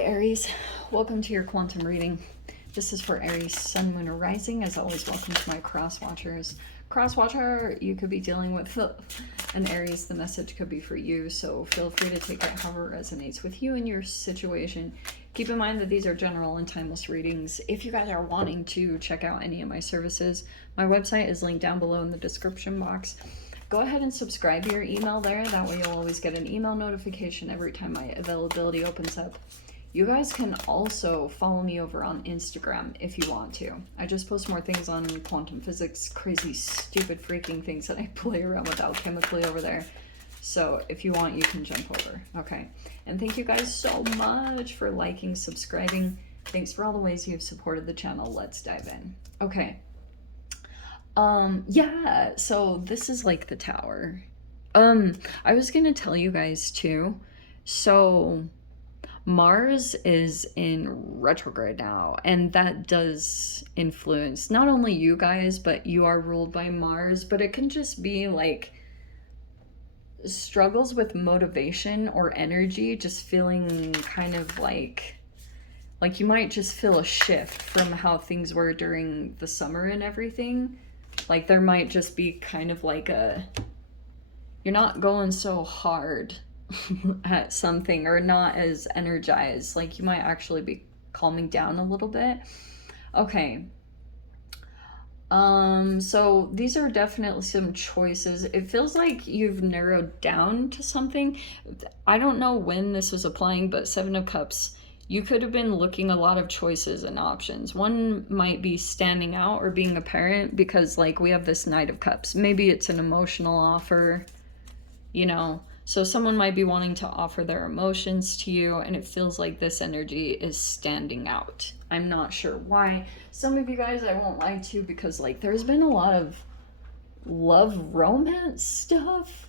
Hi Aries, welcome to your quantum reading. This is for Aries, Sun, Moon, or Rising. As always, welcome to my cross watchers. Cross watcher, you could be dealing with an Aries. The message could be for you, so feel free to take it however resonates with you and your situation. Keep in mind that these are general and timeless readings. If you guys are wanting to check out any of my services, my website is linked down below in the description box. Go ahead and subscribe to your email there. That way you'll always get an email notification every time my availability opens up. You guys can also follow me over on Instagram if you want to. I just post more things on quantum physics, crazy, stupid, freaking things that I play around with alchemically over there. So if you want, you can jump over. Okay. And thank you guys so much for liking, subscribing. Thanks for all the ways you've supported the channel. Let's dive in. Okay. Yeah, so this is like the tower. I was gonna tell you guys too. So Mars is in retrograde now, and that does influence not only you guys, but you are ruled by Mars, but it can just be like struggles with motivation or energy, just feeling kind of like you might just feel a shift from how things were during the summer and everything. Like there might just be kind of like you're not going so hard at something, or not as energized. Like you might actually be calming down a little bit. Okay. So these are definitely some choices. It feels like you've narrowed down to something. I don't know when this was applying, but Seven of Cups, you could have been looking a lot of choices and options. One might be standing out or being apparent because like we have this Knight of Cups. Maybe it's an emotional offer, you know. So someone might be wanting to offer their emotions to you, and it feels like this energy is standing out. I'm not sure why. Some of you guys, I won't lie to, because like there's been a lot of love romance stuff,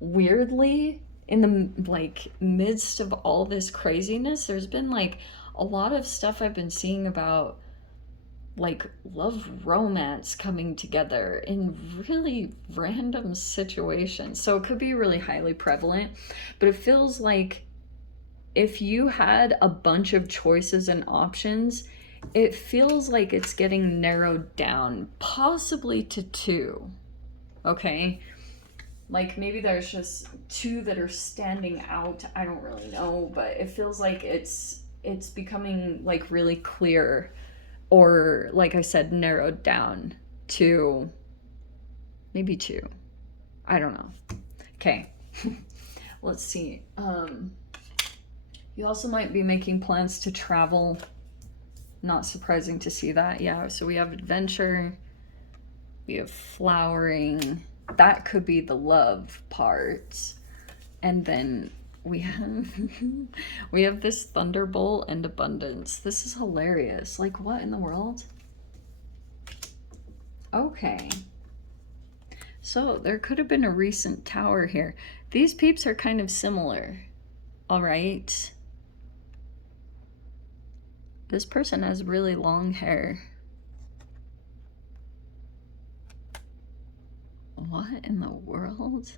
weirdly, in the like midst of all this craziness. There's been like a lot of stuff I've been seeing about like love romance coming together in really random situations. So it could be really highly prevalent, but it feels like if you had a bunch of choices and options, it feels like it's getting narrowed down, possibly to two. Okay, like maybe there's just two that are standing out. I don't really know, but it feels like it's becoming like really clear, or like I said, narrowed down to maybe two. I don't know. Okay. Let's see. You also might be making plans to travel. Not surprising to see that. Yeah, so we have adventure, we have flowering. That could be the love part. And then we have this thunderbolt and abundance. This is hilarious. Like, what in the world? Okay. So there could have been a recent tower here. These peeps are kind of similar. All right. This person has really long hair. What in the world?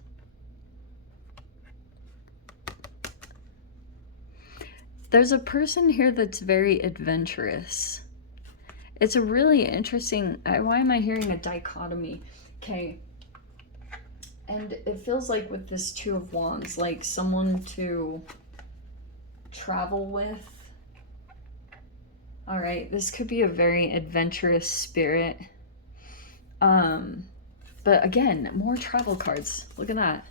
There's a person here that's very adventurous. It's a really interesting... why am I hearing a dichotomy? Okay. And it feels like with this Two of Wands, like someone to travel with. All right, this could be a very adventurous spirit. But again, more travel cards. Look at that.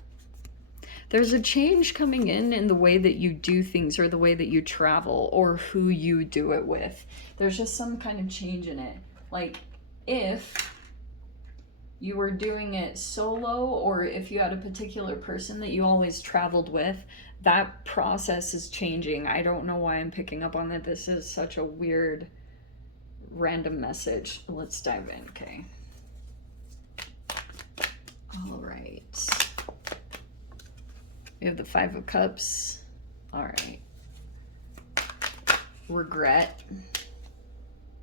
There's a change coming in the way that you do things, or the way that you travel, or who you do it with. There's just some kind of change in it. Like if you were doing it solo, or if you had a particular person that you always traveled with, that process is changing. I don't know why I'm picking up on that. This is such a weird, random message. Let's dive in, okay? All right. We have the Five of Cups. All right. Regret.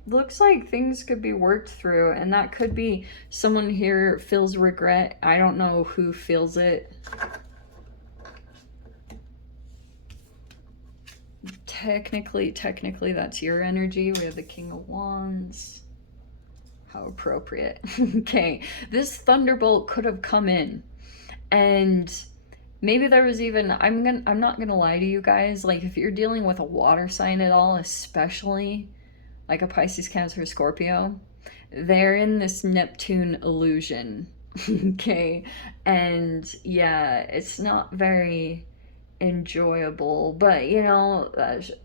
Looks like things could be worked through, and that could be someone here feels regret. I don't know who feels it. technically, that's your energy. We have the King of Wands. How appropriate. Okay, this thunderbolt could have come in, and maybe there was even, I'm not gonna lie to you guys, like if you're dealing with a water sign at all, especially like a Pisces, Cancer, Scorpio, they're in this Neptune illusion. Okay, and yeah, it's not very enjoyable, but you know,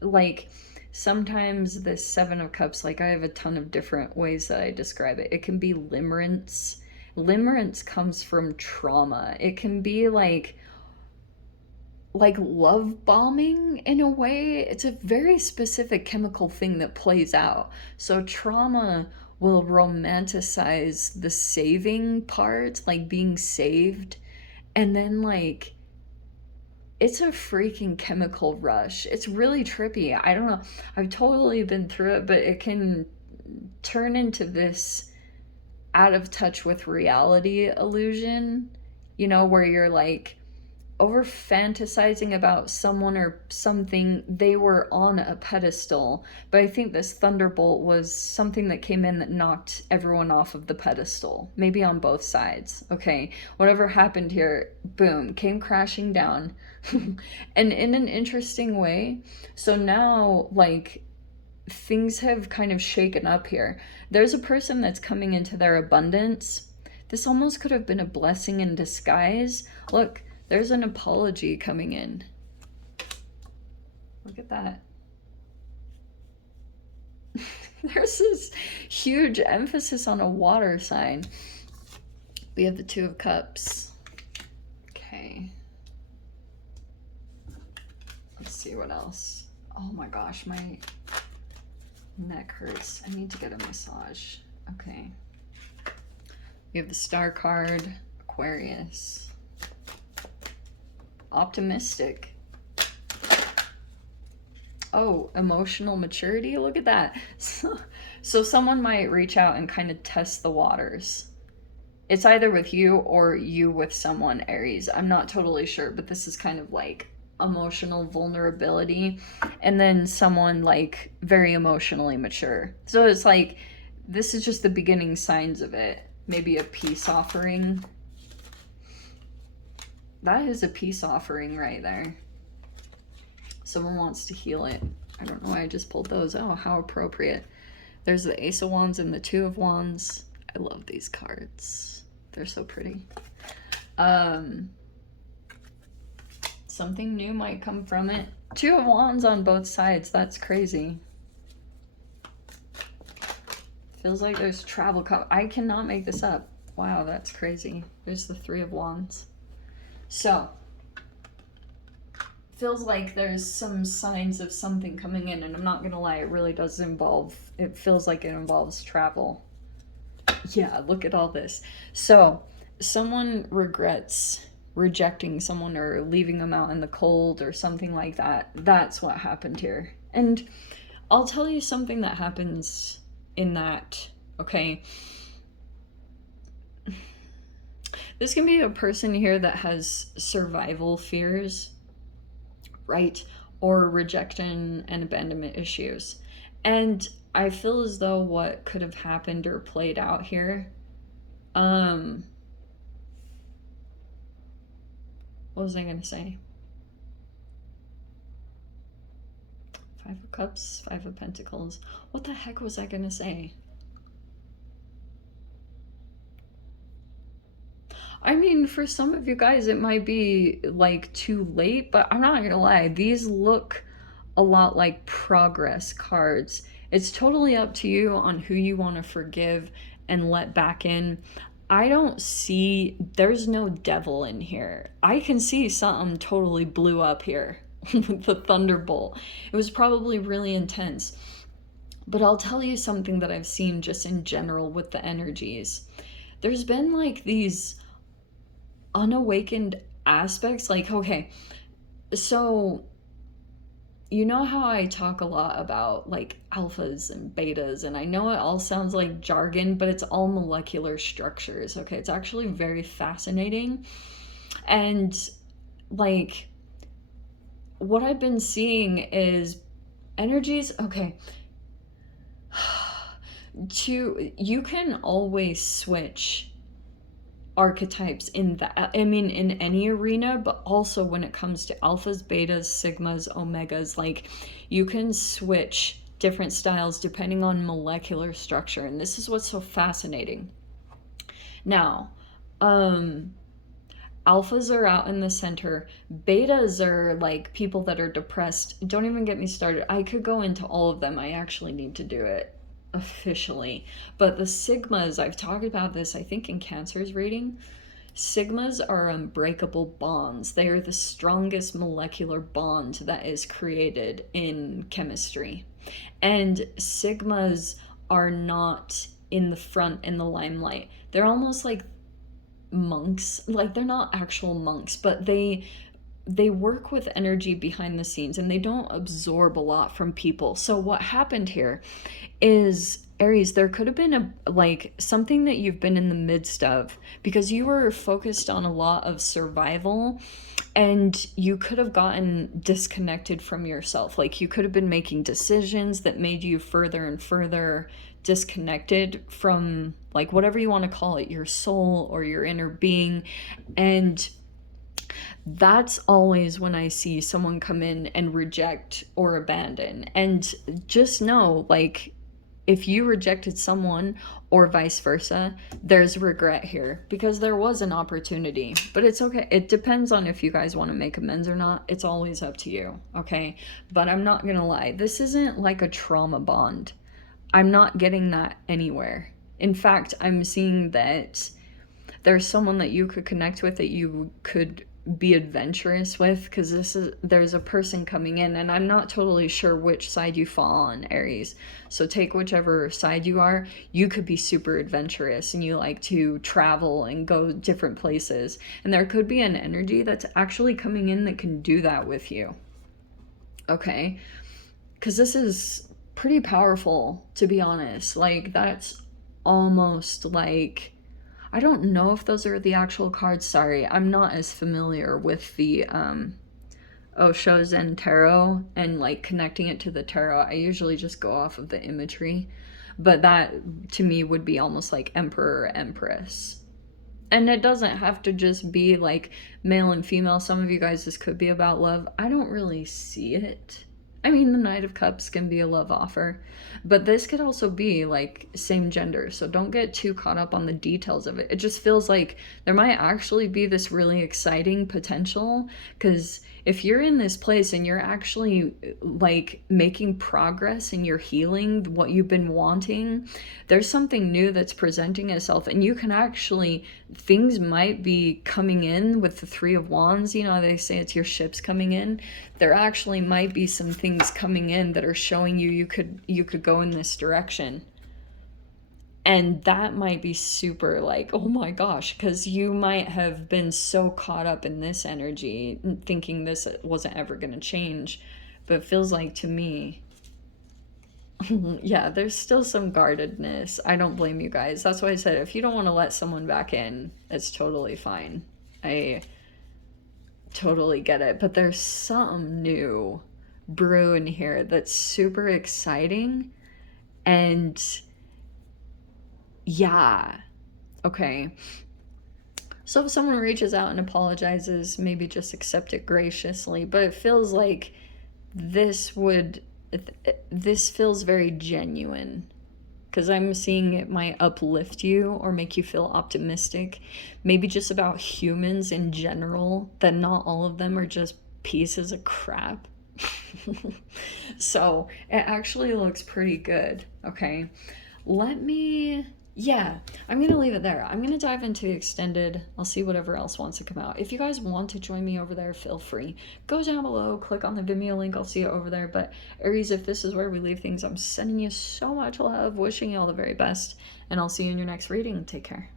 like sometimes this Seven of Cups, like I have a ton of different ways that I describe it. It can be limerence. Limerence comes from trauma. It can be like love bombing in a way. It's a very specific chemical thing that plays out. So trauma will romanticize the saving part, like being saved, and then like it's a freaking chemical rush. It's really trippy. I don't know. I've totally been through it, but it can turn into this out of touch with reality illusion, you know, where you're like over fantasizing about someone or something. They were on a pedestal, but I think this thunderbolt was something that came in that knocked everyone off of the pedestal, maybe on both sides. Okay, whatever happened here, boom, came crashing down. And in an interesting way. So now, like, things have kind of shaken up here. There's a person that's coming into their abundance. This almost could have been a blessing in disguise. Look, there's an apology coming in. Look at that. There's this huge emphasis on a water sign. We have the Two of Cups. Okay. Let's see what else. Oh my gosh, my neck hurts. I need to get a massage. Okay. We have the Star card, Aquarius. Optimistic. Oh, emotional maturity. Look at that. So someone might reach out and kind of test the waters. It's either with you or you with someone, Aries. I'm not totally sure, but this is kind of like emotional vulnerability, and then someone like very emotionally mature. So it's like this is just the beginning signs of it. Maybe a peace offering. That is a peace offering right there. Someone wants to heal it. I don't know why I just pulled those. Oh, how appropriate. There's the Ace of Wands and the Two of Wands. I love these cards. They're so pretty. Something new might come from it. Two of Wands on both sides. That's crazy. Feels like there's travel. I cannot make this up. Wow, that's crazy. There's the Three of Wands. So, feels like there's some signs of something coming in, and I'm not gonna lie, it really does involve, it feels like it involves travel. Yeah, look at all this. So, someone regrets rejecting someone or leaving them out in the cold or something like that. That's what happened here. And I'll tell you something that happens in that, okay? This can be a person here that has survival fears, right? Or rejection and abandonment issues. And I feel as though what could have happened or played out here, what was I going to say? Five of Cups, Five of Pentacles. What the heck was I going to say? I mean, for some of you guys, it might be like too late, but I'm not gonna lie, these look a lot like progress cards. It's totally up to you on who you want to forgive and let back in. I don't see, there's no devil in here. I can see something totally blew up here with the thunderbolt. It was probably really intense. But I'll tell you something that I've seen just in general with the energies. There's been like these unawakened aspects. Like, okay, so you know how I talk a lot about like alphas and betas, and I know it all sounds like jargon, but it's all molecular structures. Okay, it's actually very fascinating. And like what I've been seeing is energies, okay. You can always switch archetypes in that, I mean, in any arena, but also when it comes to alphas, betas, sigmas, omegas, like you can switch different styles depending on molecular structure. And this is what's so fascinating. Now, alphas are out in the center. Betas are like people that are depressed. Don't even get me started. I could go into all of them. I actually need to do it officially. But the sigmas, I've talked about this, I think, in Cancer's reading. Sigmas are unbreakable bonds. They are the strongest molecular bond that is created in chemistry. And sigmas are not in the front in the limelight. They're almost like monks. Like, they're not actual monks, but they work with energy behind the scenes and they don't absorb a lot from people. So what happened here is, Aries, there could have been a like something that you've been in the midst of because you were focused on a lot of survival, and you could have gotten disconnected from yourself. Like, you could have been making decisions that made you further and further disconnected from, like, whatever you want to call it, your soul or your inner being. And that's always when I see someone come in and reject or abandon. And just know, like, if you rejected someone or vice versa, there's regret here because there was an opportunity. But it's okay. It depends on if you guys want to make amends or not. It's always up to you, okay? But I'm not gonna lie, this isn't like a trauma bond. I'm not getting that anywhere. In fact, I'm seeing that there's someone that you could connect with, that you could be adventurous with, because there's a person coming in, and I'm not totally sure which side you fall on, Aries. So take whichever side you are. You could be super adventurous and you like to travel and go different places, and there could be an energy that's actually coming in that can do that with you, okay? Because this is pretty powerful, to be honest. Like, that's almost like, I don't know if those are the actual cards. Sorry, I'm not as familiar with the Osho Zen Tarot and like connecting it to the tarot. I usually just go off of the imagery. But that to me would be almost like Emperor, Empress. And it doesn't have to just be like male and female. Some of you guys, this could be about love. I don't really see it. I mean, the Knight of Cups can be a love offer, but this could also be like same gender. So don't get too caught up on the details of it. It just feels like there might actually be this really exciting potential, because if you're in this place and you're actually like making progress and you're healing what you've been wanting, there's something new that's presenting itself, and you can actually, things might be coming in with the Three of Wands. You know, they say it's your ships coming in. There actually might be some things coming in that are showing you could go in this direction. And that might be super like, oh my gosh, because you might have been so caught up in this energy thinking this wasn't ever going to change. But it feels like to me, yeah, there's still some guardedness. I don't blame you guys. That's why I said, if you don't want to let someone back in, it's totally fine. I totally get it. But there's something new brewing here that's super exciting. And yeah, okay. So if someone reaches out and apologizes, maybe just accept it graciously. But it feels like this feels very genuine, because I'm seeing it might uplift you or make you feel optimistic, maybe just about humans in general, that not all of them are just pieces of crap. So it actually looks pretty good, okay? Yeah, I'm going to leave it there. I'm going to dive into the extended. I'll see whatever else wants to come out. If you guys want to join me over there, feel free. Go down below, click on the Vimeo link. I'll see you over there. But Aries, if this is where we leave things, I'm sending you so much love, wishing you all the very best, and I'll see you in your next reading. Take care.